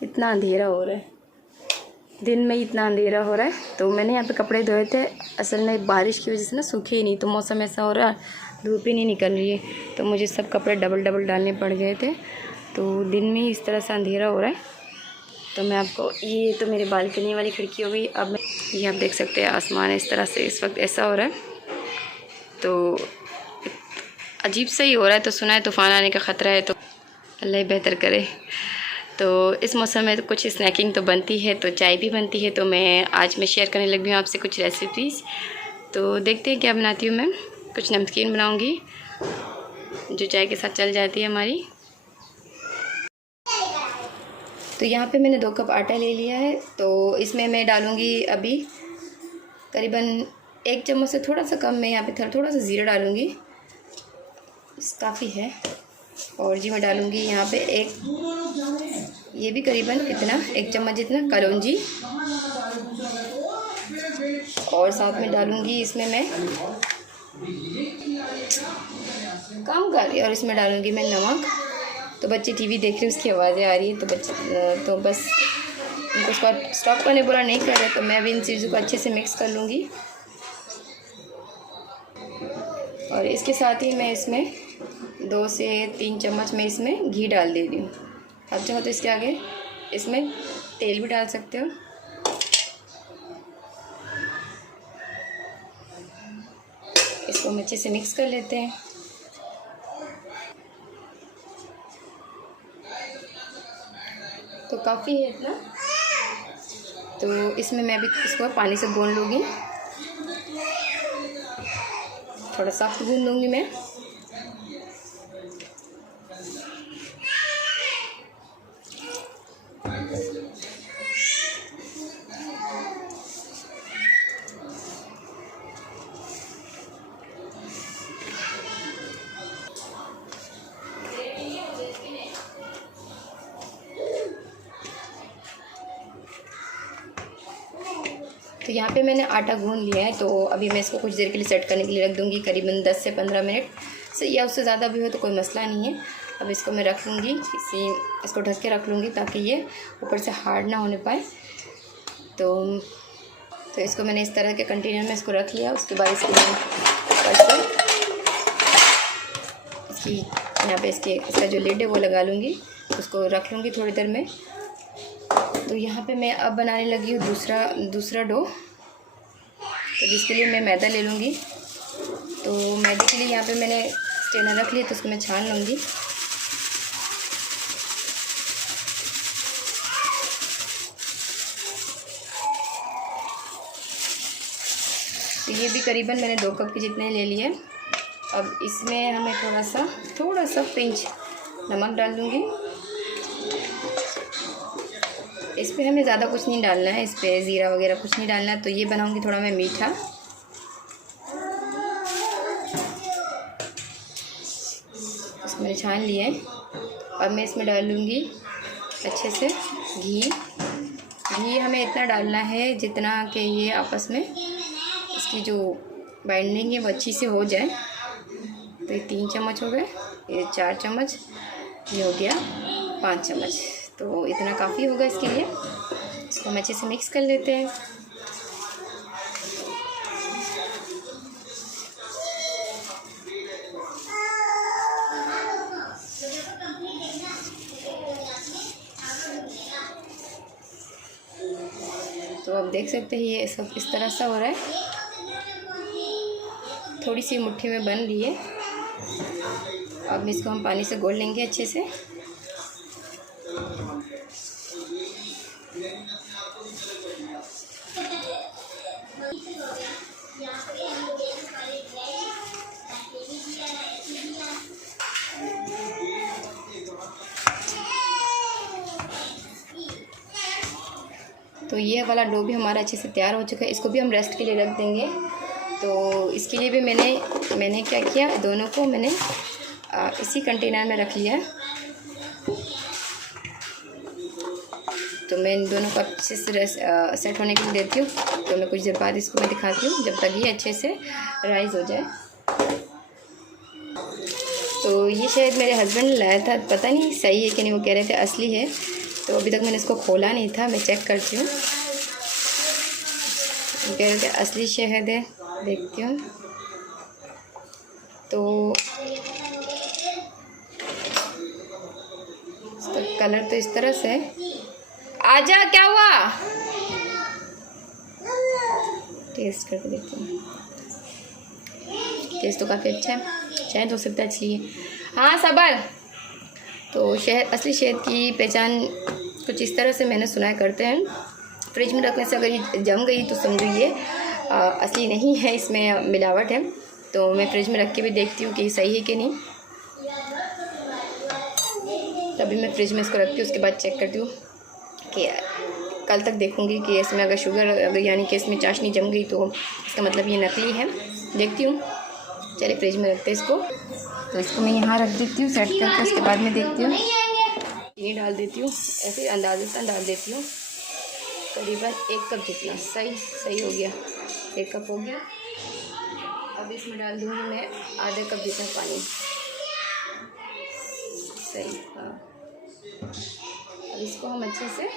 कितना अंधेरा हो रहा है, दिन में इतना अंधेरा हो रहा है। तो मैंने यहाँ पे कपड़े धोए थे, असल में बारिश की वजह से ना सूखे ही नहीं, तो मौसम ऐसा हो रहा है, धूप ही नहीं निकल रही है, तो मुझे सब कपड़े डबल डबल डालने पड़ गए थे। तो दिन में ही इस तरह से अंधेरा हो रहा है। तो मैं आपको, ये तो मेरी बालकनी वाली खिड़की हो गई। अब ये आप देख सकते हैं आसमान इस तरह से इस वक्त ऐसा हो रहा है, तो अजीब सा ही हो रहा है। तो सुना है तूफ़ान आने का ख़तरा है, तो अल्लाह ही बेहतर करे। तो इस मौसम में तो कुछ स्नैकिंग तो बनती है, तो चाय भी बनती है। तो आज मैं शेयर करने लगी हूँ आपसे कुछ रेसिपीज़। तो देखते हैं क्या बनाती हूँ मैं। कुछ नमकीन बनाऊँगी जो चाय के साथ चल जाती है हमारी। तो यहाँ पे मैंने 2 कप आटा ले लिया है। तो इसमें मैं डालूँगी अभी करीबन 1 चम्मच से थोड़ा सा कम। मैं यहाँ पे थोड़ा सा ज़ीरा डालूँगी, काफ़ी है। और जी मैं डालूँगी यहाँ पे ये भी करीबन कितना 1 चम्मच जितना कलौंजी, और साथ में डालूँगी इसमें मैं कम कर रही, और इसमें डालूँगी मैं नमक। तो बच्चे टीवी देख रहे हैं, उसकी आवाज़ें आ रही है, तो बच्चे तो बस उनको स्टॉप करने बोला, नहीं कर रहे। तो मैं अभी इन चीज़ों को अच्छे से मिक्स कर लूँगी। और इसके साथ ही मैं इसमें 2 से 3 चम्मच मैं इसमें घी डाल दे रही हूँ। आप चाहो तो इसके आगे इसमें तेल भी डाल सकते हो। इसको हम अच्छे से मिक्स कर लेते हैं। तो काफ़ी है इतना। तो इसमें मैं भी इसको पानी से गूंद लूँगी, थोड़ा सख्त गूंद लूँगी मैं। तो यहाँ पे मैंने आटा गूंद लिया है। तो अभी मैं इसको कुछ देर के लिए सेट करने के लिए रख दूँगी, करीबन 10 से 15 मिनट से, या उससे ज़्यादा भी हो तो कोई मसला नहीं है। अब इसको मैं रख लूँगी इसको ढक के रख लूँगी, ताकि ये ऊपर से हार्ड ना होने पाए। तो इसको मैंने इस तरह के कंटेनर में इसको रख लिया। उसके बाद इसके ऊपर से इसका जो लिड है वो लगा लूँगी, उसको रख लूँगी थोड़ी देर में। तो यहाँ पे मैं अब बनाने लगी हूँ दूसरा डो। तो जिसके लिए मैं मैदा ले लूँगी। तो मैदे के लिए यहाँ पे मैंने स्ट्रेनर रख लिया, तो उसको मैं छान लूँगी। तो ये भी करीबन मैंने 2 कप के जितने ले लिए। अब इसमें हमें थोड़ा सा पिंच नमक डाल दूँगी। इस पर हमें ज़्यादा कुछ नहीं डालना है, इस पर ज़ीरा वगैरह कुछ नहीं डालना है। तो ये बनाऊँगी थोड़ा मैं मीठा। इसको मैंने छान लिया है। अब मैं इसमें डाल लूँगी अच्छे से घी हमें इतना डालना है जितना कि ये आपस में इसकी जो बाइंडिंग है वो अच्छी से हो जाए। तो ये 3 चम्मच हो गए, ये 4 चम्मच, ये हो गया 5 चम्मच। तो इतना काफ़ी होगा इसके लिए। इसको हम अच्छे से मिक्स कर लेते हैं। तो आप देख सकते हैं ये सब इस तरह से हो रहा है, थोड़ी सी मुट्ठी में बन रही है। अब इसको हम पानी से घोल लेंगे अच्छे से। तो ये वाला डो भी हमारा अच्छे से तैयार हो चुका है। इसको भी हम रेस्ट के लिए रख देंगे। तो इसके लिए भी मैंने क्या किया, दोनों को मैंने इसी कंटेनर में रख लिया। तो मैं इन दोनों को अच्छे से सेट होने के लिए देती हूँ। तो मैं कुछ देर बाद इसको मैं दिखाती हूँ, जब तक ये अच्छे से राइज़ हो जाए। तो ये शायद मेरे हस्बैंड ने लाया था, पता नहीं सही है कि नहीं, वो कह रहे थे असली है। तो अभी तक मैंने इसको खोला नहीं था, मैं चेक करती हूँ। कह रहे थे असली शहद है, देखती हूँ। तो इसका कलर तो इस तरह से है। आजा, क्या हुआ? टेस्ट करके देखती हूँ। टेस्ट तो काफ़ी अच्छा है, शायद हो सकता है अच्छी है। हाँ सबर। तो शहद, असली शहद की पहचान कुछ इस तरह से मैंने सुना है करते हैं। फ्रिज में रखने से अगर ये जम गई तो समझो ये असली नहीं है, इसमें मिलावट है। तो मैं फ्रिज में रख के भी देखती हूँ कि सही है कि नहीं। तभी मैं फ्रिज में इसको रखती हूँ, उसके बाद चेक करती हूँ कि कल तक देखूँगी कि इसमें अगर शुगर, अगर यानी कि इसमें चाशनी जम गई तो इसका मतलब ये नकली है। देखती हूँ, चलिए फ्रिज में रखते हैं इसको। तो इसको मैं यहाँ रख देती हूँ सेट करके, उसके बाद में देखती हूँ। चीनी डाल देती हूँ, ऐसे अंदाज़न डाल देती हूँ, करीबन 1 कप जितना। सही हो गया, 1 कप हो गया। अब इसमें डाल दूँगी मैं आधा कप जितना पानी। सही, हाँ। अब इसको हम अच्छे से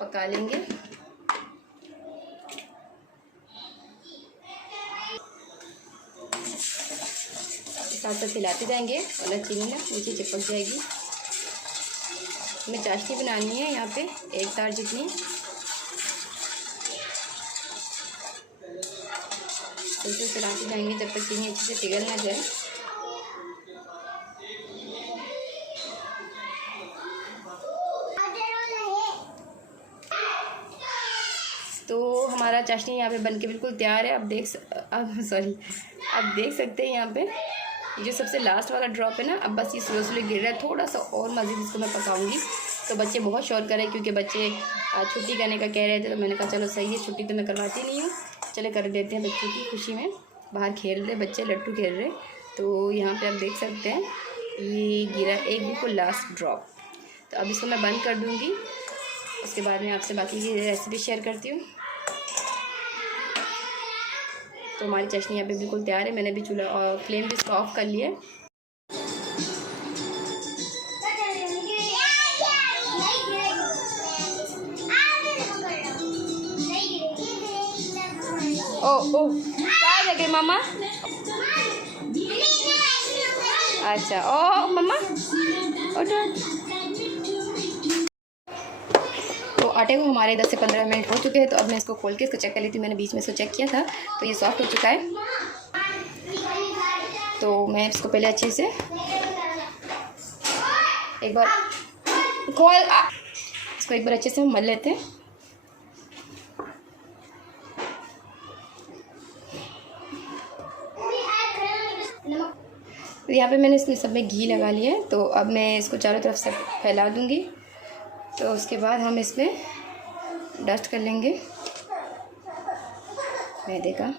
पका लेंगे। साथ साथ हिलाते जाएंगे वरना चीनी ना नीचे चिपक जाएगी। हमें चाशनी बनानी है यहाँ पे 1 तार जितनी। इसे चलाते जाएंगे जब तक चीनी अच्छे से पिघल ना जाए। तो हमारा चाशनी यहाँ पे बनके बिल्कुल तैयार है। अब देख सकते हैं यहाँ पे जो सबसे लास्ट वाला ड्रॉप है ना, अब बस ये स्लो गिर रहा है। थोड़ा सा और मज़ीद इसको मैं पकाऊंगी। तो बच्चे बहुत शोर कर रहे हैं क्योंकि बच्चे आज छुट्टी करने का कह रहे थे। तो मैंने कहा चलो सही है, छुट्टी तो मैं करवाती नहीं हूँ, चले कर देते हैं बच्चों की खुशी में। बाहर खेल रहे बच्चे, लट्टू खेल रहे। तो यहाँ पे आप देख सकते हैं ये गिरा एक बिल्कुल लास्ट ड्रॉप। तो अब इसको मैं बंद कर दूँगी, उसके बाद में आपसे बाकी की रेसिपी शेयर करती हूँ। तो हमारी चाशनी यहाँ पे बिल्कुल तैयार है। मैंने भी चूल्हा और फ्लेम भी इसको ऑफ कर लिया है। ओ क्या देखे मामा? अच्छा, ओ मम्मा उठो। तो आटे को हमारे 10 से 15 मिनट हो चुके हैं। तो अब मैं इसको खोल के इसको चेक कर लेती हूँ। मैंने बीच में इसको चेक किया था, तो ये सॉफ्ट हो चुका है। तो मैं इसको पहले अच्छे से एक बार इसको एक बार अच्छे से मल लेते हैं। तो यहाँ पे मैंने इसमें सब में घी लगा लिया है। तो अब मैं इसको चारों तरफ से फैला दूँगी। तो उसके बाद हम इसमें डस्ट कर लेंगे मैदे का।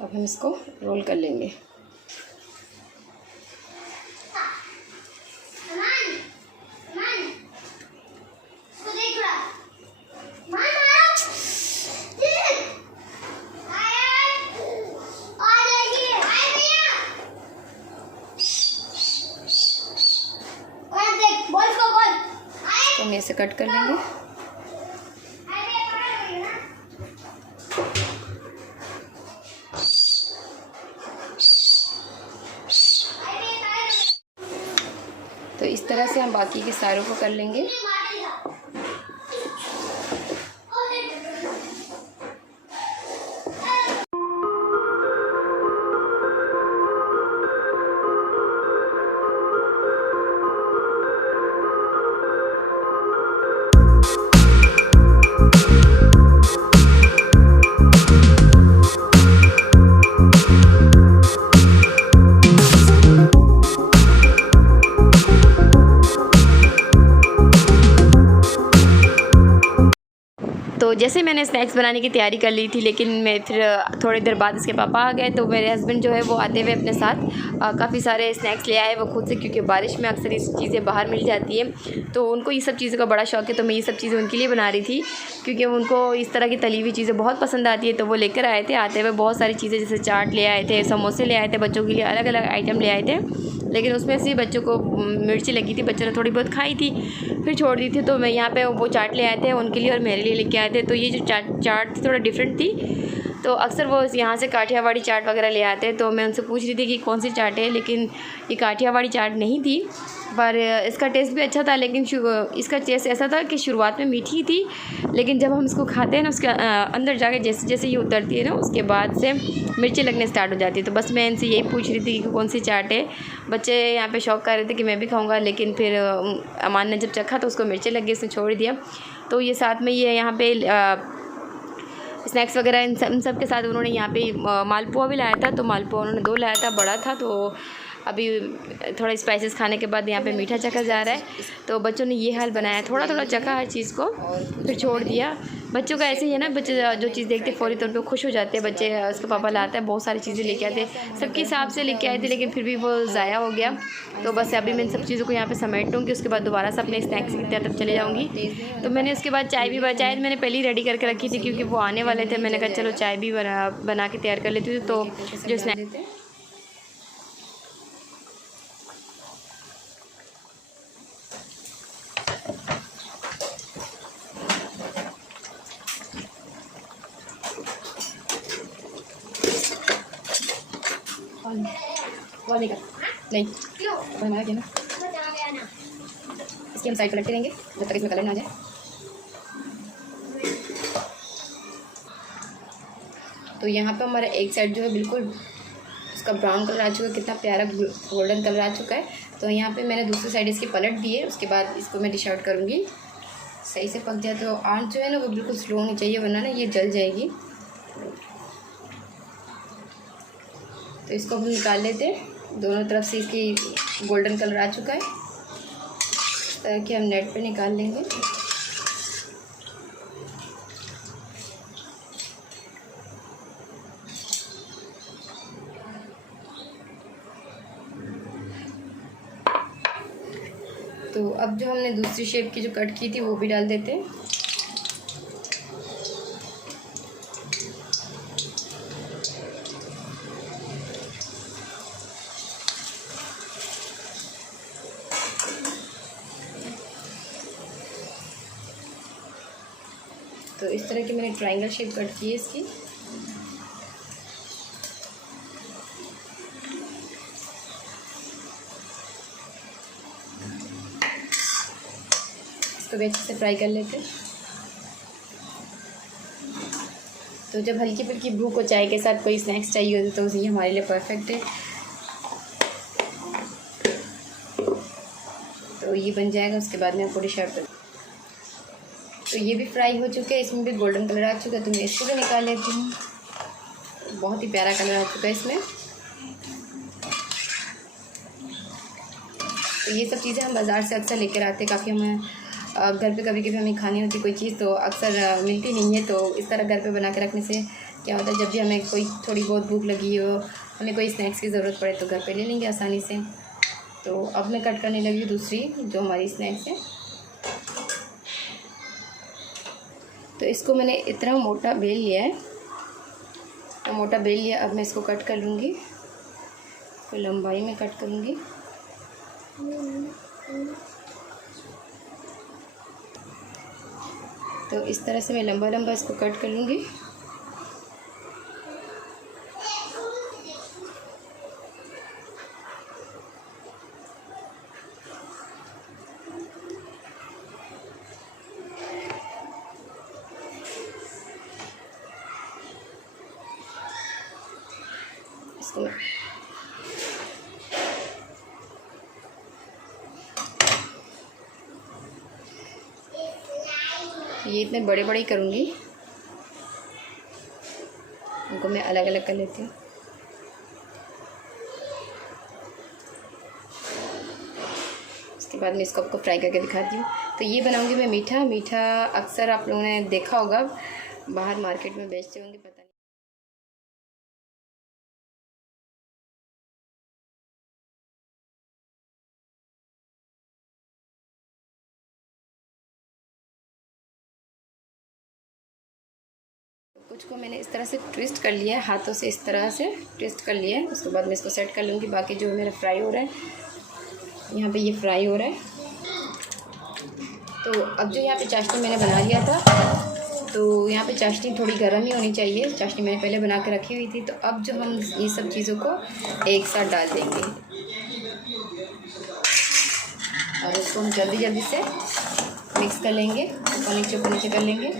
अब हम इसको रोल कर लेंगे। तो हम ऐसे कट कर लेंगे। तो इस तरह से हम बाकी के सारों को कर लेंगे। तो जैसे मैंने स्नैक्स बनाने की तैयारी कर ली थी, लेकिन मैं फिर थोड़ी देर बाद इसके पापा आ गए। तो मेरे हस्बैंड जो है वो आते हुए अपने साथ काफ़ी सारे स्नैक्स ले आए वो खुद से, क्योंकि बारिश में अक्सर ये चीज़ें बाहर मिल जाती है। तो उनको ये सब चीज़ों का बड़ा शौक़ है, तो मैं ये सब चीज़ें उनके लिए बना रही थी, क्योंकि उनको इस तरह की तली हुई चीज़ें बहुत पसंद आती है। तो वो लेकर आए थे। आते हुए बहुत सारी चीज़ें, जैसे चाट ले आए थे, समोसे ले आए थे, बच्चों के लिए अलग अलग आइटम ले आए थे। लेकिन उसमें से बच्चों को मिर्ची लगी थी, बच्चों ने थोड़ी बहुत खाई थी, फिर छोड़ दी थी। तो मैं यहाँ पे वो चाट ले आए थे उनके लिए और मेरे लिए लेके आए थे। तो ये जो चाट थी थोड़ा डिफरेंट थी। तो अक्सर वो यहाँ से काठियावाड़ी चाट वगैरह ले आते हैं। तो मैं उनसे पूछ रही थी कि कौन सी चाट है, लेकिन ये काठियावाड़ी चाट नहीं थी, पर इसका टेस्ट भी अच्छा था। लेकिन इसका टेस्ट ऐसा था कि शुरुआत में मीठी थी, लेकिन जब हम इसको खाते हैं ना, उसके अंदर जाके जैसे जैसे ये उतरती है ना, उसके बाद से मिर्ची लगने स्टार्ट हो जाती है। तो बस मैं इनसे यही पूछ रही थी कि कौन सी चाट है। बच्चे यहाँ पे शौक कर रहे थे कि मैं भी खाऊंगा, लेकिन फिर अमान ने जब चखा तो उसको मिर्ची लग गई, उसने छोड़ दिया। तो ये साथ में ये यहाँ पे स्नैक्स वगैरह इन सब के साथ उन्होंने यहाँ पे मालपुआ भी लाया था। तो मालपुआ उन्होंने 2 लाया था, बड़ा था। तो अभी थोड़ा स्पाइसेस खाने के बाद यहाँ पे मीठा चखा जा रहा है। तो बच्चों ने ये हाल बनाया, थोड़ा थोड़ा चखा हर चीज़ को, फिर छोड़ दिया। बच्चों का ऐसे ही है ना, बच्चे जो चीज़ देखते फ़ौरी तौर पे खुश हो जाते हैं। बच्चे उसका पापा लाता है, बहुत सारी चीज़ें लेके आते हैं, सबके हिसाब से लेके आए थे, लेकिन फिर भी वो ज़ाया हो गया। तो बस अभी मैं इन सब चीज़ों को यहाँ पे समेट लूँगी, उसके बाद दोबारा से अपने स्नैक्स की तरफ चले जाऊँगी। तो मैंने उसके बाद चाय मैंने पहले ही रेडी करके रखी थी, क्योंकि वो आने वाले थे। मैंने कहा चलो चाय भी बना के तैयार कर लेती हूँ। तो जो स्नैक्स नहीं हमारा क्या ना, इसकी हम साइड पर रखते रहेंगे जब तक इसमें कलर ना आ जाए। तो यहाँ पे हमारा एक साइड जो है बिल्कुल उसका ब्राउन कलर आ चुका है, कितना प्यारा गोल्डन कलर आ चुका है। तो यहाँ पे मैंने दूसरी साइड इसकी पलट दी है। उसके बाद इसको मैं डिश आउट करूँगी, सही से पक जाए। तो आंच जो है ना वो बिल्कुल स्लो होनी चाहिए, वरना ना ये जल जाएगी। तो इसको हम निकाल लेते हैं। दोनों तरफ से इसकी गोल्डन कलर आ चुका है, ताकि हम नेट पे निकाल लेंगे। तो अब जो हमने दूसरी शेप की जो कट की थी वो भी डाल देते हैं। तो इस तरह की मैंने ट्रायंगल शेप कट की है इसकी। इसको भी अच्छे से फ्राई कर लेते हैं। तो जब हल्की फुल्की भूख हो, चाय के साथ कोई स्नैक्स चाहिए हो, तो ये हमारे लिए परफेक्ट है। तो ये बन जाएगा, उसके बाद में आपको डिश आउट कर। तो ये भी फ्राई हो चुके हैं, इसमें भी गोल्डन कलर आ चुका है। तो मैं इसको भी निकाल लेती हूँ। बहुत ही प्यारा कलर आ चुका है इसमें। तो ये सब चीज़ें हम बाज़ार से अक्सर लेकर आते हैं। काफ़ी हमें घर पे कभी कभी हमें खानी होती कोई चीज़, तो अक्सर मिलती नहीं है। तो इस तरह घर पे बना के रखने से क्या होता है, जब भी हमें कोई थोड़ी बहुत भूख लगी हो, हमें कोई स्नैक्स की ज़रूरत पड़े, तो घर पे ले लेंगे आसानी से। तो अब मैं कट करने लगी दूसरी जो हमारी स्नैक्स है। तो इसको मैंने इतना मोटा बेल लिया है, मोटा बेल लिया। अब मैं इसको कट कर लूँगी, तो लंबाई में कट करूँगी। तो इस तरह से मैं लंबा लंबा इसको कट कर लूँगी। इसको ये इतने बड़े बड़े ही करूँगी, उनको मैं अलग अलग कर लेती हूँ। उसके बाद मैं इसको आपको फ्राई करके दिखाती हूँ। तो ये बनाऊँगी मैं मीठा। मीठा अक्सर आप लोगों ने देखा होगा, बाहर मार्केट में बेचते होंगे, पता नहीं। कुछ को मैंने इस तरह से ट्विस्ट कर लिया है, हाथों से इस तरह से ट्विस्ट कर लिया है। उसके बाद मैं इसको सेट कर लूँगी। बाकी जो मेरा फ्राई हो रहा है, यहाँ पे ये फ्राई हो रहा है। तो अब जो यहाँ पे चाशनी मैंने बना लिया था, तो यहाँ पे चाशनी थोड़ी गर्म ही होनी चाहिए। चाशनी मैंने पहले बना के रखी हुई थी। तो अब जो हम ये सब चीज़ों को एक साथ डाल देंगे और इसको हम जल्दी जल्दी से मिक्स कर लेंगे, ऊपर नीचे कर लेंगे।